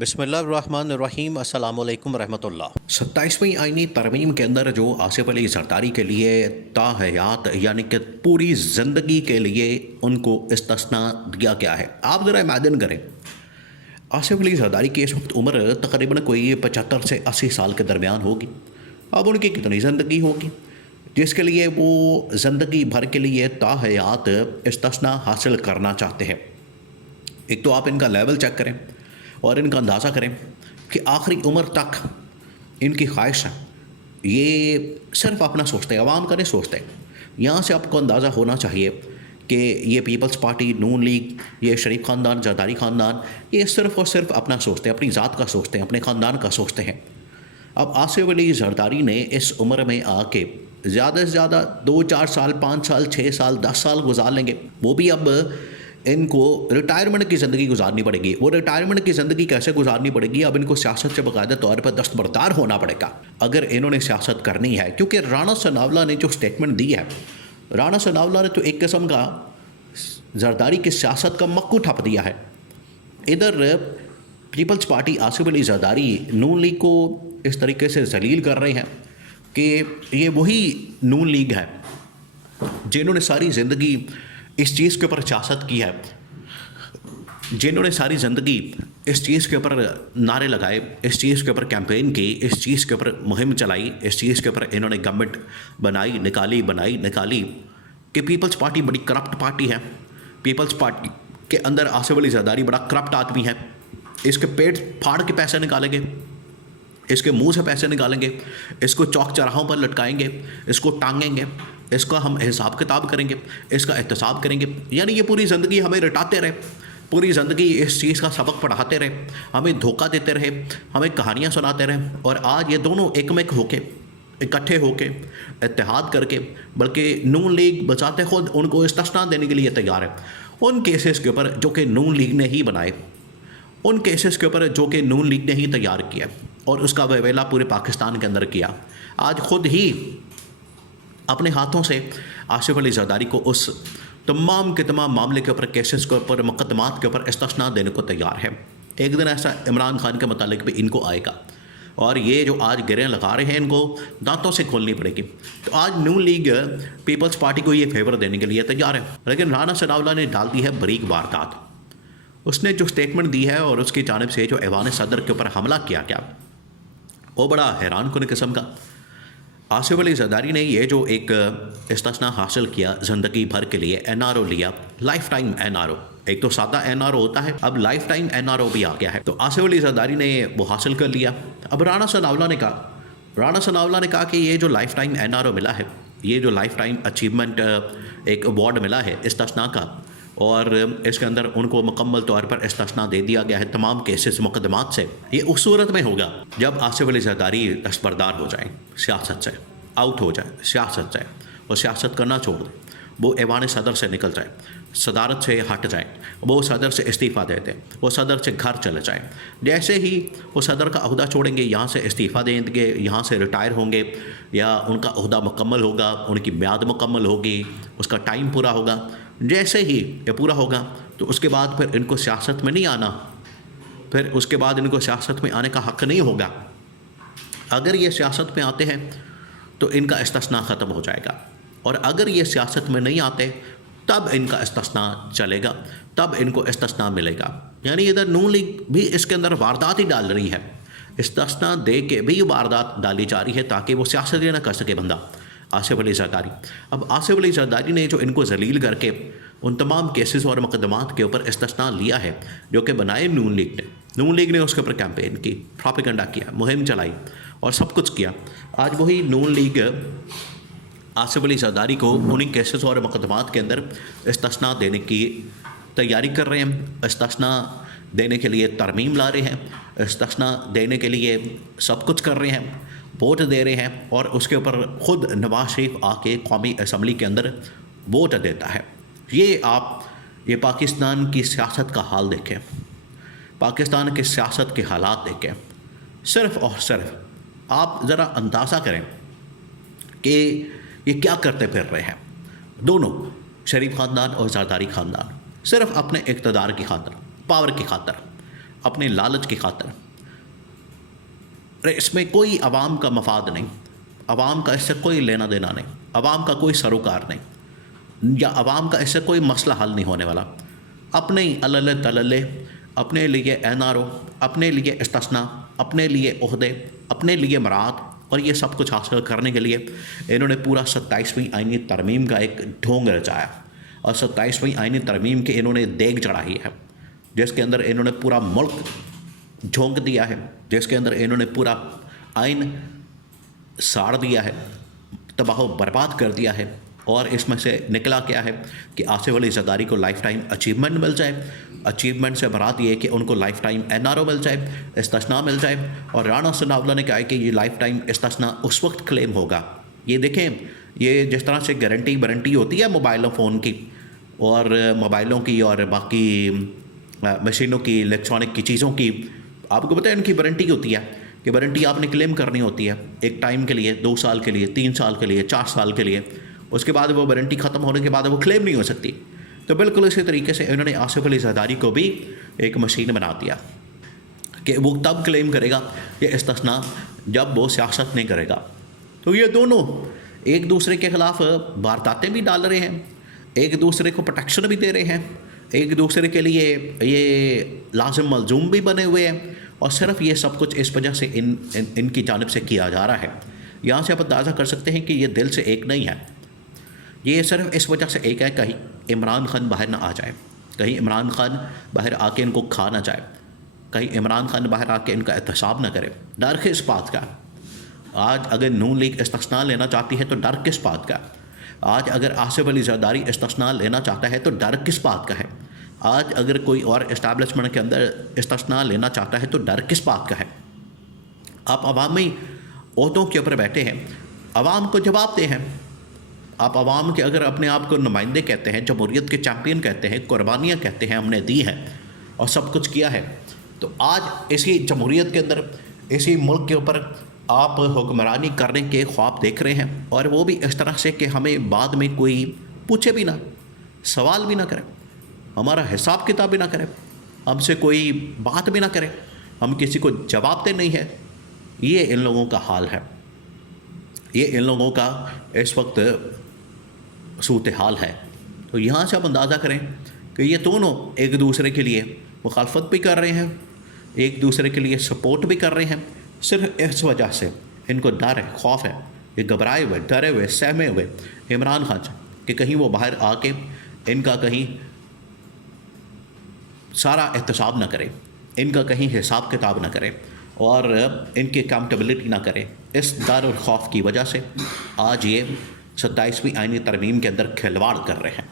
بسم اللہ الرحمن الرحیم، السلام علیکم ورحمۃ اللہ۔ 27ویں آئینی ترمیم کے اندر جو آصف علی زرداری کے لیے تا حیات یعنی کہ پوری زندگی کے لیے ان کو استثناء دیا گیا ہے۔ آپ ذرا امیجن کریں، آصف علی زرداری کی اس وقت عمر تقریباً کوئی 75 سے 80 سال کے درمیان ہوگی۔ اب ان کی کتنی زندگی ہوگی جس کے لیے وہ زندگی بھر کے لیے تا حیات استثناء حاصل کرنا چاہتے ہیں۔ ایک تو آپ ان کا لیول چیک کریں اور ان کا اندازہ کریں کہ آخری عمر تک ان کی خواہش ہے، یہ صرف اپنا سوچتے ہیں، عوام کا نہیں سوچتے۔ یہاں سے آپ کو اندازہ ہونا چاہیے کہ یہ پیپلز پارٹی، نون لیگ، یہ شریف خاندان، زرداری خاندان، یہ صرف اور صرف اپنا سوچتے ہیں، اپنی ذات کا سوچتے ہیں، اپنے خاندان کا سوچتے ہیں۔ اب آصف علی زرداری نے اس عمر میں آ کے زیادہ سے زیادہ 2-4 سال، 5 سال، 6 سال، 10 سال گزار لیں گے۔ وہ بھی اب ان کو ریٹائرمنٹ کی زندگی گزارنی پڑے گی۔ وہ ریٹائرمنٹ کی زندگی کیسے گزارنی پڑے گی؟ اب ان کو سیاست سے باقاعدہ طور پر دستبردار ہونا پڑے گا اگر انہوں نے سیاست کرنی ہے، کیونکہ رانا ثناءاللہ نے جو سٹیٹمنٹ دی ہے، رانا ثناءاللہ نے تو ایک قسم کا زرداری کی سیاست کا مکو ٹھپ دیا ہے۔ ادھر پیپلز پارٹی آصف علی زرداری نون لیگ کو اس طریقے سے ذلیل کر رہے ہیں کہ یہ وہی نون لیگ ہے جنہوں نے ساری زندگی اس چیز کے اوپر سیاست کی ہے، جنہوں نے ساری زندگی اس چیز کے اوپر نعرے لگائے، اس چیز کے اوپر کیمپین کی، اس چیز کے اوپر مہم چلائی، اس چیز کے اوپر انہوں نے گورنمنٹ نکالی کہ پیپلز پارٹی بڑی کرپٹ پارٹی ہے۔ پیپلز پارٹی کے اندر آصف علی زرداری بڑا کرپٹ آدمی ہے، اس کے پیٹ پھاڑ کے پیسے نکالیں گے، اس کے منہ سے پیسے نکالیں گے، اس کو چوک چوراہوں پر لٹکائیں گے، اس کو ٹانگیں گے، اس کا ہم حساب کتاب کریں گے، اس کا احتساب کریں گے۔ یعنی یہ پوری زندگی ہمیں رٹاتے رہے، پوری زندگی اس چیز کا سبق پڑھاتے رہے، ہمیں دھوکہ دیتے رہے، ہمیں کہانیاں سناتے رہے، اور آج یہ دونوں ایک مک ہو کے، اکٹھے ہو کے، اتحاد کر کے، بلکہ نون لیگ بذات خود ان کو استثناء دینے کے لیے تیار ہے۔ ان کیسز کے اوپر جو کہ نون لیگ نے ہی بنائے، ان کیسز کے اوپر جو کہ نون لیگ نے ہی تیار کیا اور اس کا ویلا پورے پاکستان کے اندر کیا، آج خود ہی اپنے ہاتھوں سے آصف علی زرداری کو اس تمام کے تمام معاملے کے اوپر، کیسز کے اوپر، مقدمات کے اوپر استثناء دینے کو تیار ہے۔ ایک دن ایسا عمران خان کے متعلق بھی ان کو آئے گا، اور یہ جو آج گریں لگا رہے ہیں ان کو دانتوں سے کھولنی پڑے گی۔ تو آج نون لیگ پیپلز پارٹی کو یہ فیور دینے کے لیے تیار ہے، لیکن رانا ثناءاللہ نے ڈال دی ہے بریک واردات۔ اس نے جو سٹیٹمنٹ دی ہے اور اس کی جانب سے جو ایوان صدر کے اوپر حملہ کیا گیا، وہ بڑا حیران کن قسم کا۔ آصف علی زرداری نے یہ جو ایک استثناء حاصل کیا زندگی بھر کے لیے، این آر او لیا، lifetime N R O. ایک تو سادہ این آر او ہوتا ہے، اب lifetime N R O بھی آ گیا ہے۔ تو آصف علی زرداری نے وہ حاصل کر لیا۔ اب رانا ثناءاللہ نے کہا کہ یہ جو lifetime N R O ملا ہے، یہ جو لائف ٹائم اچیومنٹ ایک ایوارڈ ملا ہے استثناء کا، اور اس کے اندر ان کو مکمل طور پر استثناء دے دیا گیا ہے تمام کیسز مقدمات سے، یہ اس صورت میں ہوگا جب آصف علی زرداری دستبردار ہو جائیں، سیاست سے آؤٹ ہو جائیں، سیاست سے وہ سیاست کرنا چھوڑ دیں، وہ ایوان صدر سے نکل جائیں، صدارت سے ہٹ جائیں، وہ صدر سے استعفیٰ دے دیں، وہ صدر سے گھر چلے جائیں۔ جیسے ہی وہ صدر کا عہدہ چھوڑیں گے، یہاں سے استعفیٰ دیں گے، یہاں سے ریٹائر ہوں گے، یا ان کا عہدہ مکمل ہوگا، ان کی میعاد مکمل ہوگی، اس کا ٹائم پورا ہوگا، جیسے ہی یہ پورا ہوگا تو اس کے بعد پھر ان کو سیاست میں نہیں آنا، پھر اس کے بعد ان کو سیاست میں آنے کا حق نہیں ہوگا۔ اگر یہ سیاست میں آتے ہیں تو ان کا استثناء ختم ہو جائے گا، اور اگر یہ سیاست میں نہیں آتے تب ان کا استثناء چلے گا، تب ان کو استثناء ملے گا۔ یعنی ادھر نون لیگ بھی اس کے اندر واردات ہی ڈال رہی ہے، استثناء دے کے بھی واردات ڈالی جا رہی ہے تاکہ وہ سیاست ہی نہ کر سکے بندہ آصف علی زرداری۔ اب آصف علی زرداری نے جو ان کو ذلیل کر کے ان تمام کیسز اور مقدمات کے اوپر استثناء لیا ہے جو کہ بنائے نون لیگ نے اس کے اوپر کیمپین کی، پروپیگنڈا کیا، مہم چلائی اور سب کچھ کیا۔ آج وہی نون لیگ آصف علی زرداری کو انہیں کیسز اور مقدمات کے اندر استثناء دینے کی تیاری کر رہے ہیں، استثناء دینے کے لیے ترمیم لا رہے ہیں، استثناء دینے کے لیے سب کچھ کر رہے ہیں، ووٹ دے رہے ہیں، اور اس کے اوپر خود نواز شریف آ کے قومی اسمبلی کے اندر ووٹ دیتا ہے۔ یہ پاکستان کی سیاست کا حال دیکھیں، پاکستان کے سیاست کے حالات دیکھیں، صرف اور صرف آپ ذرا اندازہ کریں کہ یہ کیا کرتے پھر رہے ہیں دونوں، شریف خاندان اور زرداری خاندان، صرف اپنے اقتدار کی خاطر، پاور کی خاطر، اپنے لالچ کی خاطر. اس میں کوئی عوام کا مفاد نہیں, عوام کا اس سے کوئی لینا دینا نہیں, عوام کا کوئی سروکار نہیں, یا عوام کا اس سے کوئی مسئلہ حل نہیں ہونے والا. اپنے ہی اللہ تللے, اپنے لیے NRO, اپنے لیے استثناء, اپنے لیے عہدے, اپنے لیے مراد, اور یہ سب کچھ حاصل کرنے کے لیے انہوں نے پورا 27ویں آئینی ترمیم کا ایک ڈھونگ رچایا, اور 27ویں آئینی ترمیم کے انہوں نے دیگ چڑھائی ہے, جس کے اندر انہوں نے پورا ملک جھونک دیا ہے, جس کے اندر انہوں نے پورا آئین ساڑ دیا ہے, تباہ و برباد کر دیا ہے. اور اس میں سے نکلا کیا ہے کہ آصف علی زرداری کو لائف ٹائم اچیومنٹ مل جائے. اچیومنٹ سے مراد یہ ہے کہ ان کو لائف ٹائم NRO مل جائے, استثناء مل جائے. اور رانا ثناءاللہ نے کہا ہے کہ یہ لائف ٹائم استثناء اس وقت کلیم ہوگا. یہ دیکھیں, یہ جس طرح سے گارنٹی ہوتی ہے موبائلوں فون کی اور موبائلوں کی اور باقی مشینوں کی, الیکٹرانک کی چیزوں کی, آپ کو پتہ ہے ان کی وارنٹی ہوتی ہے کہ وارنٹی آپ نے کلیم کرنی ہوتی ہے ایک ٹائم کے لیے, 2 سال کے لیے, 3 سال کے لیے, 4 سال کے لیے. اس کے بعد وہ وارنٹی ختم ہونے کے بعد وہ کلیم نہیں ہو سکتی. تو بالکل اسی طریقے سے انہوں نے آصف علی زرداری کو بھی ایک مشین بنا دیا کہ وہ تب کلیم کرے گا یہ استثناء جب وہ سیاست نہیں کرے گا. تو یہ دونوں ایک دوسرے کے خلاف وارداتیں بھی ڈال رہے ہیں, ایک دوسرے کو پروٹیکشن بھی دے رہے ہیں, ایک دوسرے کے لیے یہ لازم ملزوم بھی بنے ہوئے ہیں. اور صرف یہ سب کچھ اس وجہ سے ان کی جانب سے کیا جا رہا ہے. یہاں سے آپ اندازہ کر سکتے ہیں کہ یہ دل سے ایک نہیں ہے, یہ صرف اس وجہ سے ایک ہے کہیں عمران خان باہر نہ آ جائے, کہیں عمران خان باہر آ کے ان کو کھا نہ جائے, کہیں عمران خان باہر آ کے ان کا احتساب نہ کرے. ڈر کس بات کا؟ آج اگر نون لیگ استثناء لینا چاہتی ہے تو ڈر کس بات کا؟ آج اگر آصف علی زرداری استثناء لینا چاہتا ہے تو ڈر کس بات کا ہے؟ آج اگر کوئی اور اسٹیبلشمنٹ کے اندر استثناء لینا چاہتا ہے تو ڈر کس بات کا ہے؟ آپ عوامی عہدوں کے اوپر بیٹھے ہیں, عوام کو جواب دے ہیں. آپ عوام کے اگر اپنے آپ کو نمائندے کہتے ہیں, جمہوریت کے چیمپئن کہتے ہیں, قربانیاں کہتے ہیں ہم نے دی ہیں اور سب کچھ کیا ہے, تو آج اسی جمہوریت کے اندر, اسی ملک کے اوپر آپ حکمرانی کرنے کے خواب دیکھ رہے ہیں, اور وہ بھی اس طرح سے کہ ہمیں بعد میں کوئی پوچھے بھی نہ, سوال بھی نہ کرے, ہمارا حساب کتاب بھی نہ کرے, ہم سے کوئی بات بھی نہ کرے, ہم کسی کو جواب دے نہیں ہے. یہ ان لوگوں کا حال ہے, یہ ان لوگوں کا اس وقت صورتحال ہے. تو یہاں سے آپ اندازہ کریں کہ یہ دونوں ایک دوسرے کے لیے مخالفت بھی کر رہے ہیں, ایک دوسرے کے لیے سپورٹ بھی کر رہے ہیں. صرف اس وجہ سے ان کو ڈر ہے, خوف ہے, یہ گھبرائے ہوئے, ڈرے ہوئے, سہمے ہوئے عمران خان سے کہ کہیں وہ باہر آ کے ان کا کہیں سارا احتساب نہ کرے, ان کا کہیں حساب کتاب نہ کرے, اور ان کی اکاؤنٹیبلٹی نہ کرے. اس ڈر اور خوف کی وجہ سے آج یہ 27ویں آئینی ترمیم کے اندر کھلواڑ کر رہے ہیں.